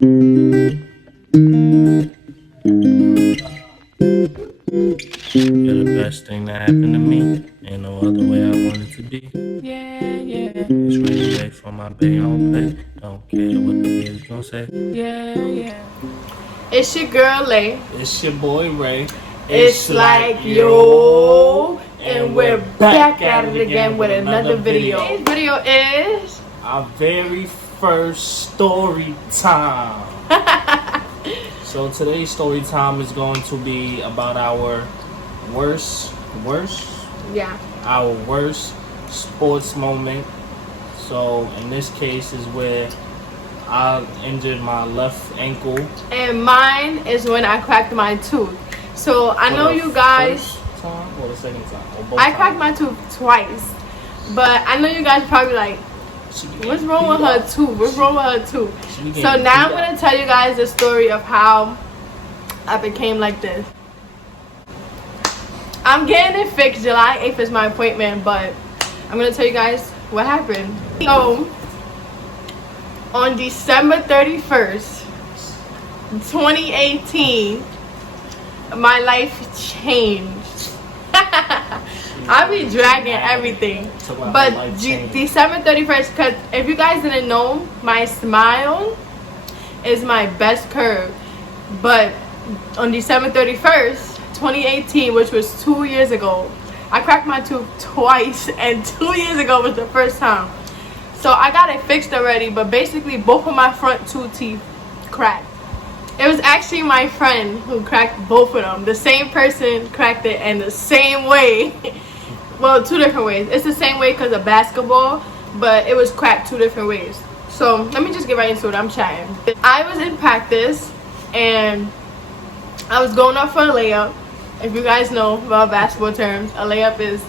You're the best thing that happened to me. Ain't no other way I want it to be. Yeah, yeah, It's ready away from my bay on play. Don't care what the kids gon' say. yeah, yeah. It's your girl, Lay. It's your boy Ray. It's like, yo, and we're back at it again with another video. Today's video is our very first story time. So today's story time is going to be about our worst sports moment. So in this case is where I injured my left ankle. And mine is when I cracked my tooth. So I know you guys. First time or the second time? Or both I cracked my tooth twice, but I know you guys probably like, what's wrong with her tooth? What's wrong with her tooth? So now I'm gonna tell you guys the story of how I became like this. I'm getting it fixed. July 8th is my appointment, but I'm gonna tell you guys what happened. So on December 31st, 2018, my life changed. I'll be dragging everything, but December 31st, because if you guys didn't know, my smile is my best curve. But on December 31st, 2018, which was 2 years ago, I cracked my tooth twice, and 2 years ago was the first time. So I got it fixed already, but basically both of my front two teeth cracked. It was actually my friend who cracked both of them. The same person cracked it in the same way. Well, two different ways. It's the same way because of basketball, but it was cracked two different ways. So let me just get right into it. I'm chatting. I was in practice and I was going up for a layup. If you guys know about basketball terms, a layup is.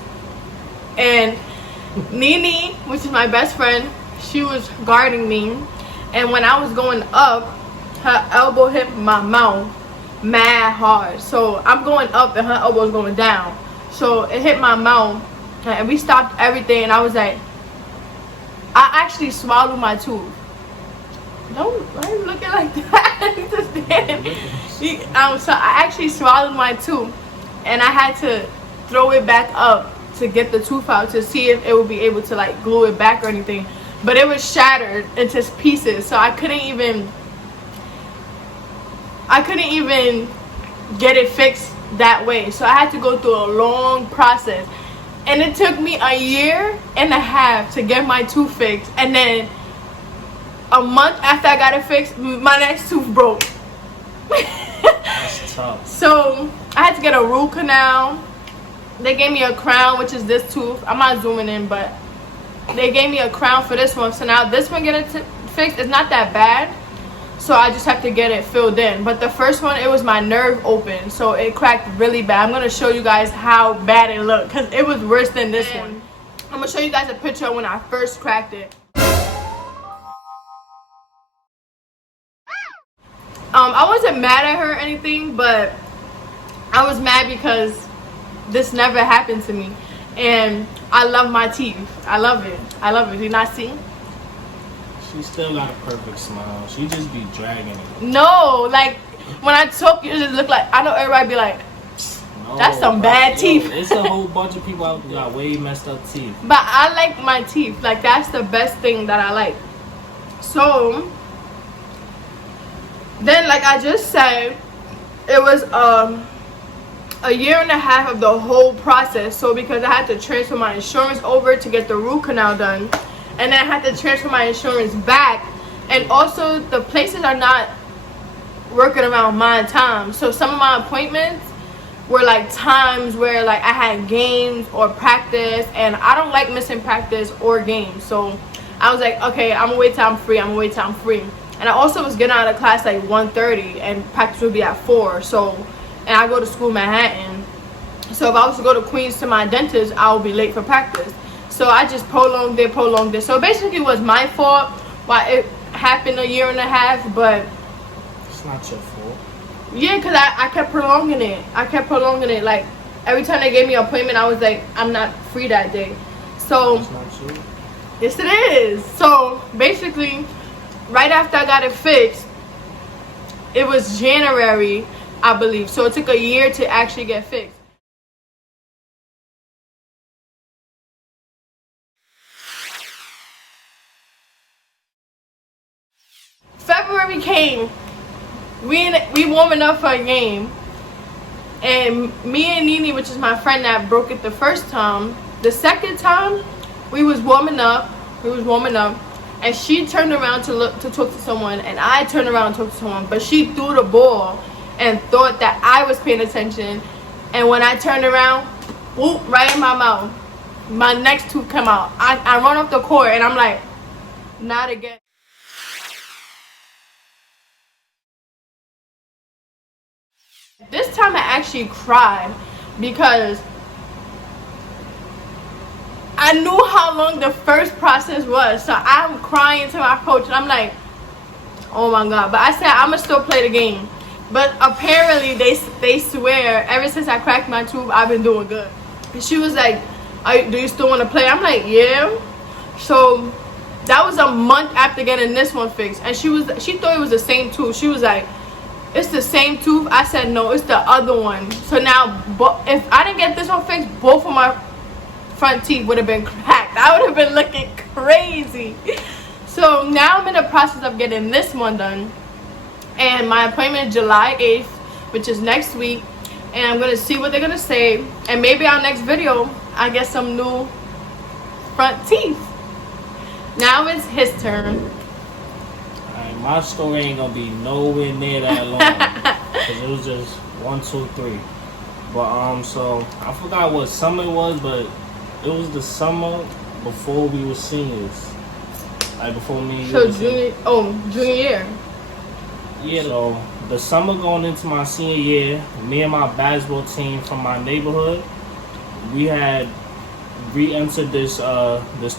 And Nene, which is my best friend, she was guarding me. And when I was going up, her elbow hit my mouth mad hard. So I'm going up and her elbow's going down. So it hit my mouth and we stopped everything, and I was like, I actually swallowed my tooth. Why are you looking like that? So I actually swallowed my tooth, and I had to throw it back up to get the tooth out to see if it would be able to like glue it back or anything. But it was shattered into pieces, so I couldn't even get it fixed that way. So I had to go through a long process, and it took me a year and a half to get my tooth fixed. And then a month after I got it fixed, my next tooth broke. That's tough. So I had to get a root canal. They gave me a crown, which is this tooth. I'm not zooming in, but they gave me a crown for this one. So now this one getting fixed is not that bad. So I just have to get it filled in. But the first one, it was my nerve open, so it cracked really bad. I'm gonna show you guys how bad it looked, because it was worse than this one. I'm gonna show you guys a picture of when I first cracked it. I wasn't mad at her or anything, but I was mad because this never happened to me. And I love my teeth. I love it. I love it. Do you not see? She still got a perfect smile. She just be dragging it. No, like when I talk, you just look like, I know everybody be like, no, that's some bad teeth. It's a whole bunch of people out there got way messed up teeth. But I like my teeth. Like that's the best thing that I like. So then, like I just said, it was a year and a half of the whole process. So because I had to transfer my insurance over to get the root canal done, and then I had to transfer my insurance back, and also the places are not working around my time. So some of my appointments were like times where like I had games or practice, and I don't like missing practice or games. So I was like, okay, I'm gonna wait till I'm free. And I also was getting out of class like 1:30, and practice would be at 4. So, and I go to school in Manhattan. So if I was to go to Queens to my dentist, I would be late for practice. So I just prolonged it. So basically it was my fault why it happened a year and a half, but it's not your fault. Yeah, because I kept prolonging it. Like every time they gave me an appointment, I was like, I'm not free that day. So it's not true. Yes, it is. So basically, right after I got it fixed, it was January, I believe. So it took a year to actually get fixed. February came. We warming up for a game. And me and Nene, which is my friend that broke it the first time, the second time we was warming up, and she turned around to talk to someone, and I turned around to talk to someone, but she threw the ball and thought that I was paying attention, and when I turned around, whoop, right in my mouth. My next tooth come out. I run off the court, and I'm like, not again. This time I actually cried because I knew how long the first process was. So I'm crying to my coach and I'm like, oh my God. But I said, I'm going to still play the game. But apparently they swear ever since I cracked my tooth, I've been doing good. And she was like, do you still want to play? I'm like, yeah. So that was a month after getting this one fixed. And she thought it was the same tooth. She was like, it's the same tooth. I said, no, it's the other one. So now, if I didn't get this one fixed, both of my front teeth would have been cracked. I would have been looking crazy. So now I'm in the process of getting this one done. And my appointment is July 8th, which is next week. And I'm going to see what they're going to say. And maybe our next video, I get some new front teeth. Now it's his turn. My story ain't gonna be nowhere near that long because it was just 1, 2, 3. But so I forgot what summer it was, but it was the summer before we were seniors, like before me. So junior year. Yeah. So the summer going into my senior year, me and my basketball team from my neighborhood, we had re-entered this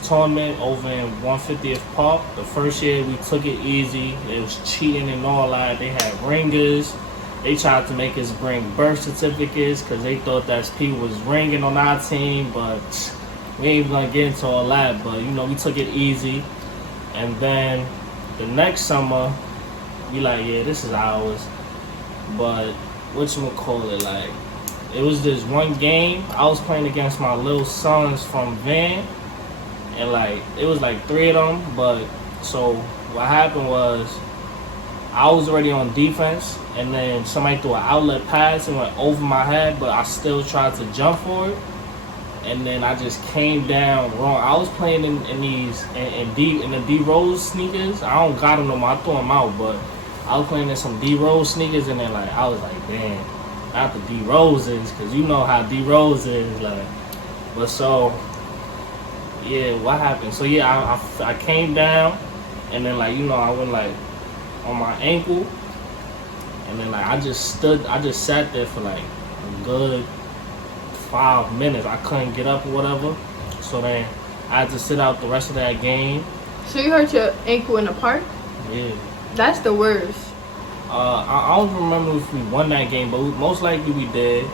tournament over in 150th Park. The first year we took it easy. It was cheating and all that. They had ringers. They tried to make us bring birth certificates because they thought that people was ringing on our team, but we ain't even gonna get into all that. But you know, we took it easy. And then the next summer, we like, yeah, this is ours. But whatchamacallit, like, it was this one game. I was playing against my little sons from Van, and like it was like 3 of them. But so what happened was I was already on defense, and then somebody threw an outlet pass and went over my head, but I still tried to jump for it, and then I just came down wrong. I was playing in the D Rose sneakers. I don't got them no more. I threw them out, but I was playing in some D Rose sneakers, and then like I was like, damn. Not the D Roses, because you know how D Rose is, like. But so, yeah, what happened? So yeah, I came down, and then like, you know, I went like on my ankle, and then like I just sat there for like a good 5 minutes. I couldn't get up or whatever. So then I had to sit out the rest of that game. So you hurt your ankle in the park? Yeah. That's the worst. I don't remember if we won that game, but most likely we did.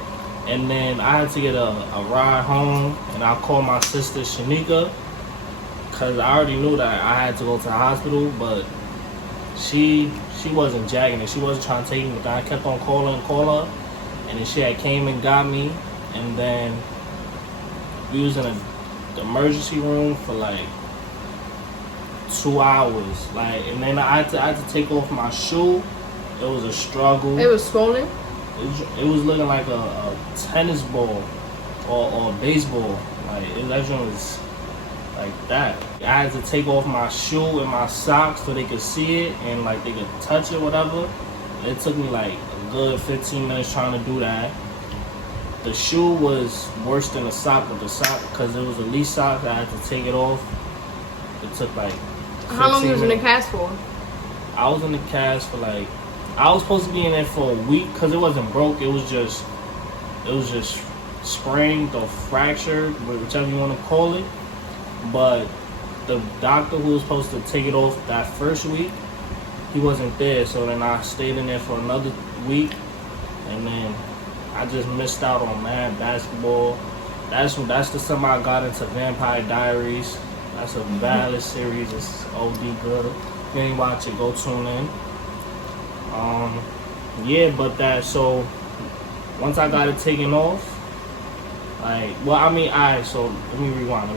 And then I had to get a ride home, and I called my sister Shanika because I already knew that I had to go to the hospital, but she wasn't jacking it. She wasn't trying to take me, but I kept on calling her, and then she had came and got me, and then we was in the emergency room for like 2 hours, like, and then I had to take off my shoe. It was a struggle. It was swollen? It was looking like a tennis ball or a baseball. Like, that joint was like that. I had to take off my shoe and my socks so they could see it and like they could touch it, whatever. It took me like a good 15 minutes trying to do that. The shoe was worse than the sock, but the sock, because it was a lease sock, I had to take it off. It took like 15 How long you was in the minutes. cast for? I was in the cast for like, I was supposed to be in there for a week because it wasn't broke. It was just sprained or fractured, whichever you want to call it. But the doctor who was supposed to take it off that first week, he wasn't there. So then I stayed in there for another week, and then I just missed out on mad basketball. That's the summer I got into Vampire Diaries. That's a valid series. It's OD good. If you ain't watch it, go tune in. Yeah, but that, so once I got it taken off, like, well, I mean, so let me rewind.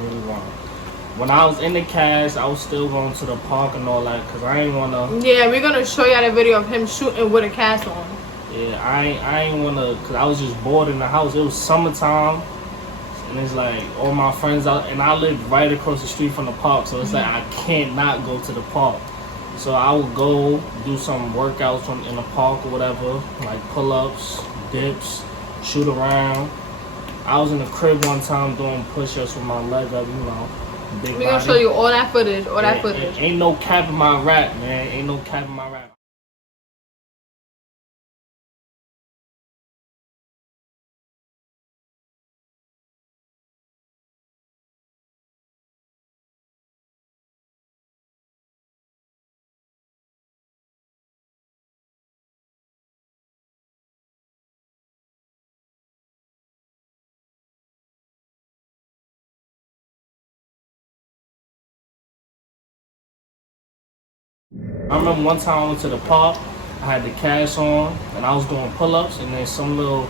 When I was in the cast, I was still going to the park and all that, because I ain't want to. Yeah, we're going to show y'all the video of him shooting with a cast on. Yeah, I ain't want to, because I was just bored in the house. It was summertime, and it's like all my friends out, and I live right across the street from the park, so it's like I can't not go to the park. So I would go do some workouts in the park or whatever, like pull-ups, dips, shoot around. I was in the crib one time doing push-ups with my leg up, big We're going to show you all that footage, Ain't no cap in my rap, man. Ain't no cap in my rap. I remember one time I went to the park, I had the cast on, and I was doing pull-ups, and then some little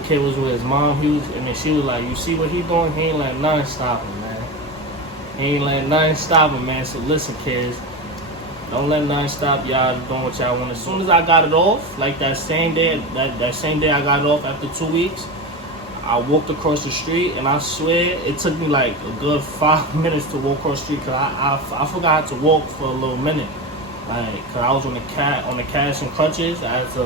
kid was with his mom, and then she was like, you see what he doing? He ain't letting nothing stop him, man. He ain't letting nothing stop him, man. So listen, kids, don't let nothing stop y'all doing what y'all want. As soon as I got it off, like that same day I got it off after 2 weeks, I walked across the street, and I swear it took me like a good 5 minutes to walk across the street, because I forgot to walk for a little minute. Like, cause I was on the cast and crutches. I had to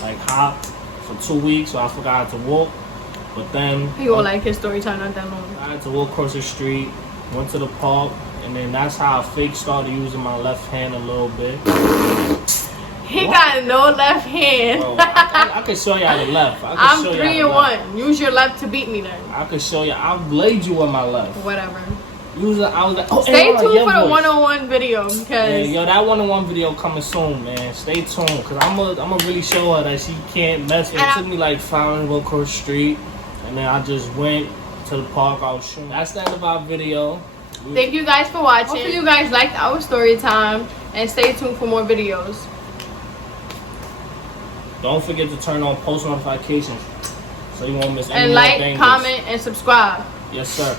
like hop for 2 weeks, so I forgot to walk. But then he will like his story time not that long. I had to walk across the street, went to the park, and then that's how I fake started using my left hand a little bit. He got no left hand. Bro, I can show y'all the left. I'm 3-1. Use your left to beat me then. I can show you. I'll blade you with my left. Whatever. I was like, oh, stay tuned for the 101 video, because yo, that 101 video coming soon, man. Stay tuned, because I'm gonna really show her that she can't mess with it. It took me like 5 minutes to go across the street, and then I just went to the park. I was shooting. That's the end of our video. Thank you guys for watching. Hopefully you guys liked our story time, and stay tuned for more videos. Don't forget to turn on post notifications so you won't miss any and more like, bangers. comment, and subscribe. Yes, sir.